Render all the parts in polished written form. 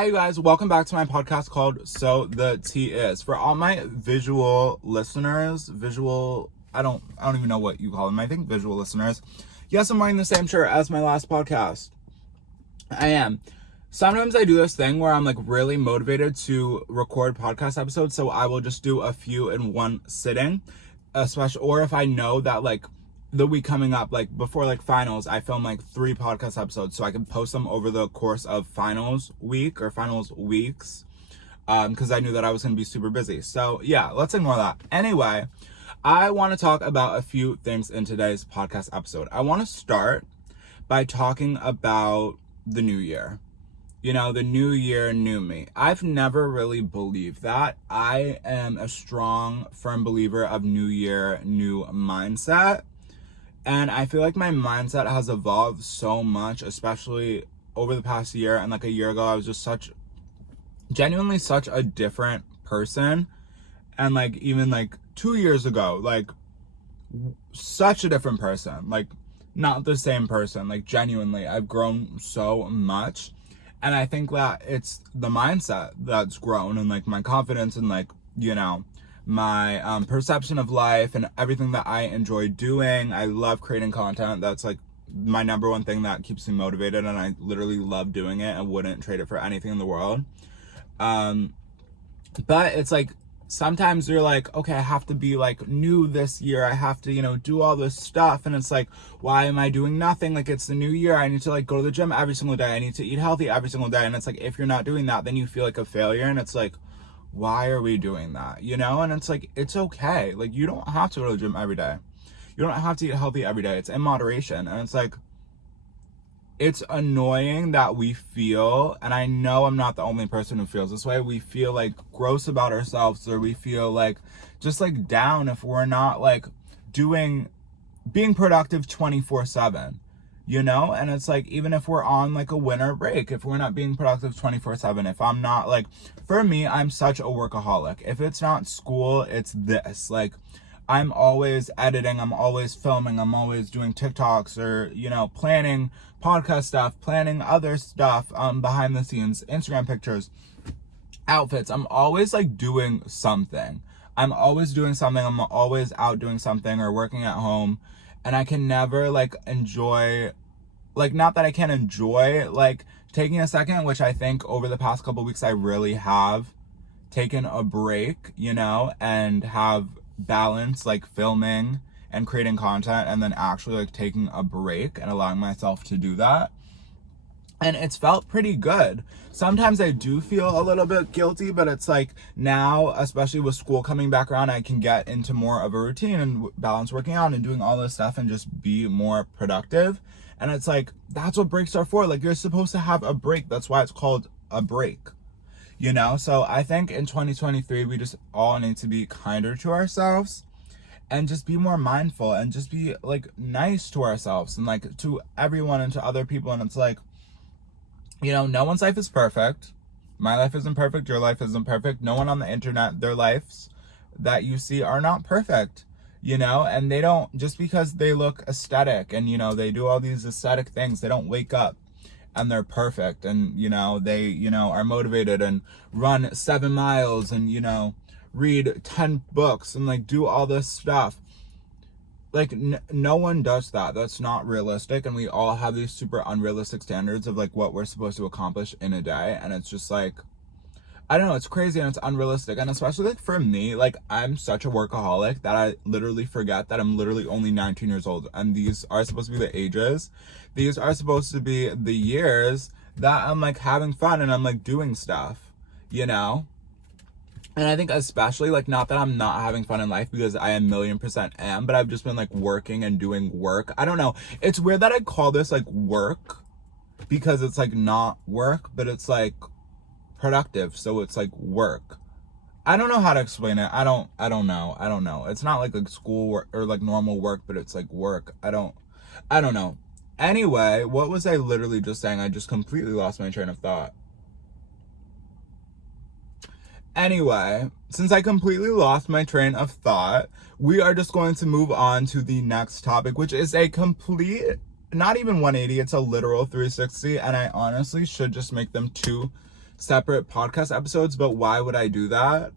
Hi you guys, welcome back to my podcast called So the Tea Is. For all my visual listeners, I don't even know what you call them. I think visual listeners. Yes, I'm wearing the same shirt as my last podcast. I am. Sometimes I do this thing where I'm like really motivated to record podcast episodes, so I will just do a few in one sitting, especially, or if I know that like the week coming up, like before like finals, I film like 3 podcast episodes so I can post them over the course of finals week or finals weeks, because I knew that I was going to be super busy. So yeah, let's ignore that. Anyway, I want to talk about a few things in today's podcast episode. I want to start by talking about the new year. You know, the new year, new me. I've never really believed that. I am a strong, firm believer of new year, new mindset. And I feel like my mindset has evolved so much, especially over the past year. And like a year ago, I was just genuinely such a different person. And like even like 2 years ago, like such a different person, like not the same person, like genuinely, I've grown so much. And I think that it's the mindset that's grown and like my confidence and like, you know, my perception of life and everything that I enjoy doing. I love creating content. That's like my number one thing that keeps me motivated, and I literally love doing it and wouldn't trade it for anything in the world. But it's like sometimes you're like, okay, I have to be like new this year. I have to, you know, do all this stuff. And it's like, why am I doing nothing? Like, it's the new year. I need to like go to the gym every single day. I need to eat healthy every single day. And it's like, if you're not doing that, then you feel like a failure. And it's like, why are we doing that? You know? And it's like, it's okay. Like, you don't have to go to the gym every day. You don't have to eat healthy every day. It's in moderation. And it's like, it's annoying that we feel, and I know I'm not the only person who feels this way, we feel like gross about ourselves, or we feel like just like down if we're not like being productive 24/7, you know? And it's like, even if we're on like a winter break, if we're not being productive 24/7, if I'm not like, for me, I'm such a workaholic. If it's not school, it's this. Like, I'm always editing, I'm always filming, I'm always doing TikToks or, you know, planning podcast stuff, planning other stuff, behind the scenes, Instagram pictures, outfits. I'm always like doing something. I'm always doing something. I'm always out doing something or working at home. And I can never like enjoy, like, not that I can't enjoy like taking a second, which I think over the past couple weeks I really have taken a break, you know, and have balance like filming and creating content and then actually like taking a break and allowing myself to do that. And it's felt pretty good. Sometimes I do feel a little bit guilty, but it's like now, especially with school coming back around, I can get into more of a routine and balance working out and doing all this stuff and just be more productive. And it's like, that's what breaks are for. Like, you're supposed to have a break. That's why it's called a break. You know, so I think in 2023, we just all need to be kinder to ourselves and just be more mindful and just be like nice to ourselves and like to everyone and to other people. And it's like, you know, no one's life is perfect. My life isn't perfect. Your life isn't perfect. No one on the internet, their lives that you see are not perfect, you know, and they don't, just because they look aesthetic and, you know, they do all these aesthetic things, they don't wake up and they're perfect, and, you know, they, you know, are motivated and run 7 miles and, you know, read 10 books and like do all this stuff. Like, no one does that. That's not realistic. And we all have these super unrealistic standards of like what we're supposed to accomplish in a day. And it's just like, I don't know, it's crazy and it's unrealistic. And especially like for me, like I'm such a workaholic that I literally forget that I'm literally only 19 years old. And these are supposed to be the ages. These are supposed to be the years that I'm like having fun and I'm like doing stuff, you know? And I think especially like, not that I'm not having fun in life, because I a million% am, but I've just been like working and doing work. I don't know. It's weird that I call this like work, because it's like not work, but it's like productive, so it's like work. I don't know how to explain it. I don't know. It's not like school work or like normal work, but it's like work. I don't know. Anyway, what was I literally just saying? I just completely lost my train of thought. Anyway, since I completely lost my train of thought, we are just going to move on to the next topic, which is a complete, not even 180, it's a literal 360, and I honestly should just make them 2 separate podcast episodes, but why would I do that?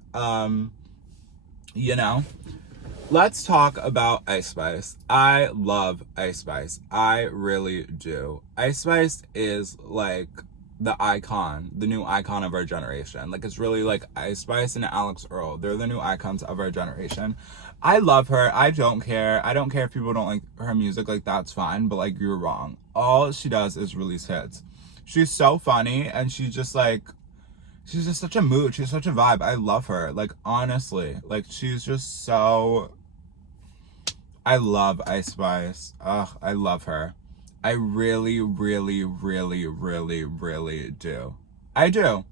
You know, let's talk about Ice Spice. I love Ice Spice. I really do. Ice Spice is like the icon, the new icon of our generation. Like, it's really like Ice Spice and Alex Earl. They're the new icons of our generation. I love her. I don't care. I don't care if people don't like her music. Like, that's fine. But like, you're wrong. All she does is release hits. She's so funny, and she's just such a mood. She's such a vibe. I love her. Like, honestly, like, she's just so. I love Ice Spice. Ugh, I love her. I really, really, really, really, really do. I do.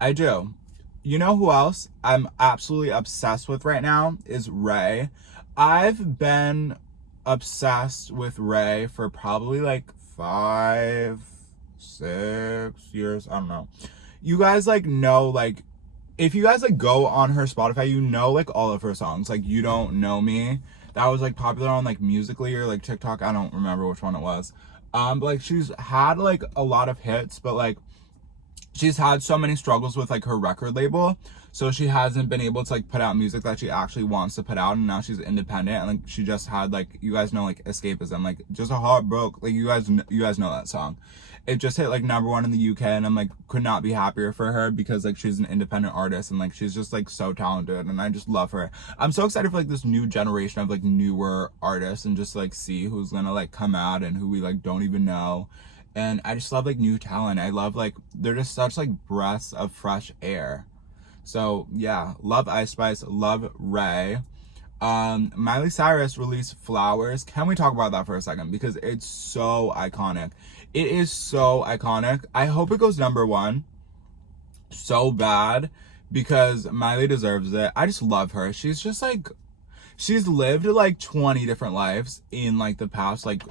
I do. You know who else I'm absolutely obsessed with right now is Ray. I've been obsessed with Ray for probably like 5, 6 years. I don't know. You guys like know, like, if you guys like go on her Spotify, you know like all of her songs. Like, You Don't Know Me. That was like popular on like Musical.ly or like TikTok. I don't remember which one it was. But like, she's had like a lot of hits, but like she's had so many struggles with like her record label, so she hasn't been able to like put out music that she actually wants to put out, and now she's independent. And like, she just had, like, you guys know, like, Escapism, like, Just a Heart Broke, like, you guys know that song. It just hit like #1 in the UK, and I'm like, could not be happier for her, because like, she's an independent artist, and like, she's just like so talented, and I just love her. I'm so excited for like this new generation of like newer artists, and just like see who's gonna like come out and who we like don't even know. And I just love like new talent. I love, like, they're just such like breaths of fresh air. So yeah, love Ice Spice, love Ray. Miley Cyrus released Flowers. Can we talk about that for a second? Because it's so iconic. It is so iconic. I hope it goes #1 so bad, because Miley deserves it. I just love her. She's just like, she's lived like 20 different lives in like the past like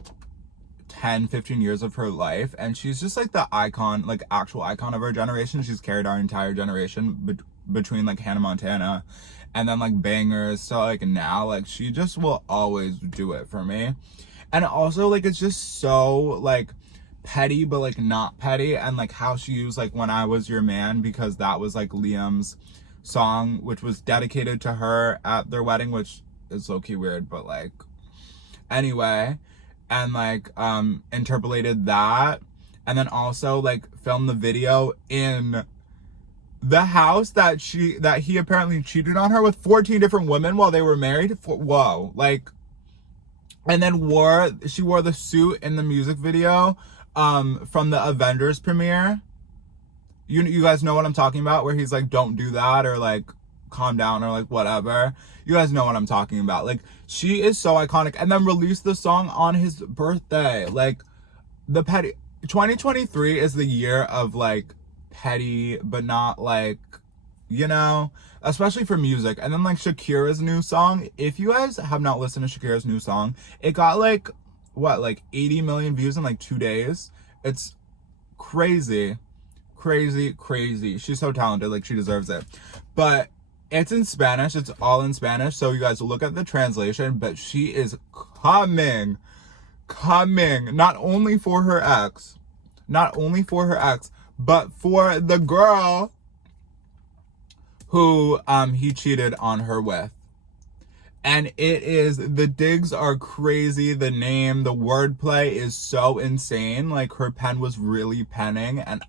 10-15 years of her life, and she's just like the icon, like actual icon of our generation. She's carried our entire generation between like Hannah Montana and then like Bangers, so like now, like, she just will always do it for me. And also, like, it's just so like petty, but like not petty. And like how she used like When I Was Your Man, because that was like Liam's song, which was dedicated to her at their wedding, which is low-key weird, but like, anyway. And like interpolated that, and then also like filmed the video in the house that he apparently cheated on her with 14 different women while they were married. Whoa. Like, and then she wore the suit in the music video from the Avengers premiere. You guys know what I'm talking about, where he's like, don't do that, or like, calm down, or like whatever. You guys know what I'm talking about. Like, she is so iconic. And then released the song on his birthday. Like, the petty 2023 is the year of like petty, but not like, you know, especially for music. And then like Shakira's new song, if you guys have not listened to Shakira's new song, it got like, what, like 80 million views in like 2 days. It's crazy. She's so talented. Like, she deserves it. But it's in Spanish. It's all in Spanish. So you guys look at the translation, but she is coming, not only for her ex, but for the girl who he cheated on her with. And it is, the digs are crazy. The name, the wordplay is so insane. Like, her pen was really penning, and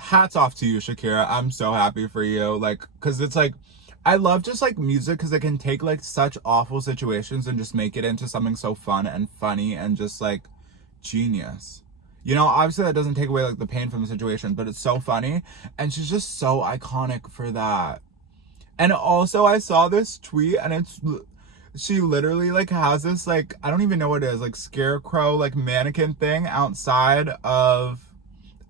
hats off to you, Shakira. I'm so happy for you. Like, cause it's like, I love just like music, cause it can take like such awful situations and just make it into something so fun and funny and just like genius. You know, obviously that doesn't take away like the pain from the situation, but it's so funny. And she's just so iconic for that. And also, I saw this tweet, and she literally like has this like, I don't even know what it is, like scarecrow, like mannequin thing outside of,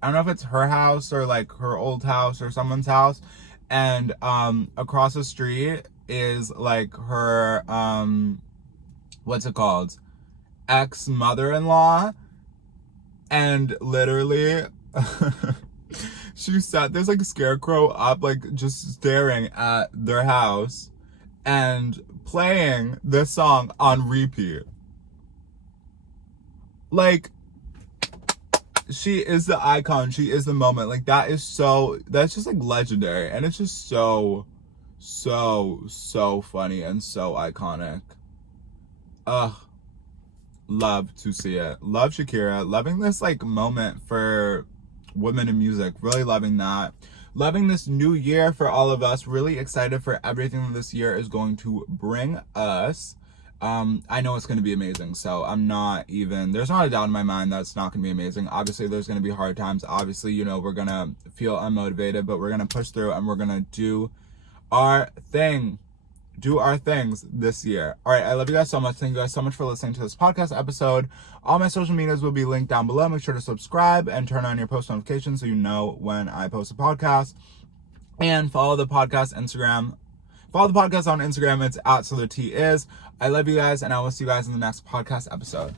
I don't know if it's her house or like her old house or someone's house. And across the street is like her, what's it called? Ex-mother-in-law. And literally, she set this like scarecrow up, like just staring at their house and playing this song on repeat. Like, she is the icon. She is the moment. Like, that's just like legendary. And it's just so funny and so iconic. Ugh. Love to see it. Love Shakira. Loving this like moment for women in music. Really loving that. Loving this new year for all of us. Really excited for everything that this year is going to bring us. I know it's going to be amazing. So there's not a doubt in my mind that it's not going to be amazing. Obviously, there's going to be hard times. Obviously, you know, we're going to feel unmotivated, but we're going to push through and we're going to do our thing. Do our things this year. All right, I love you guys so much. Thank you guys so much for listening to this podcast episode. All my social medias will be linked down below. Make sure to subscribe and turn on your post notifications so you know when I post a podcast. And follow the podcast on Instagram. It's @SoTheTis. I love you guys, and I will see you guys in the next podcast episode.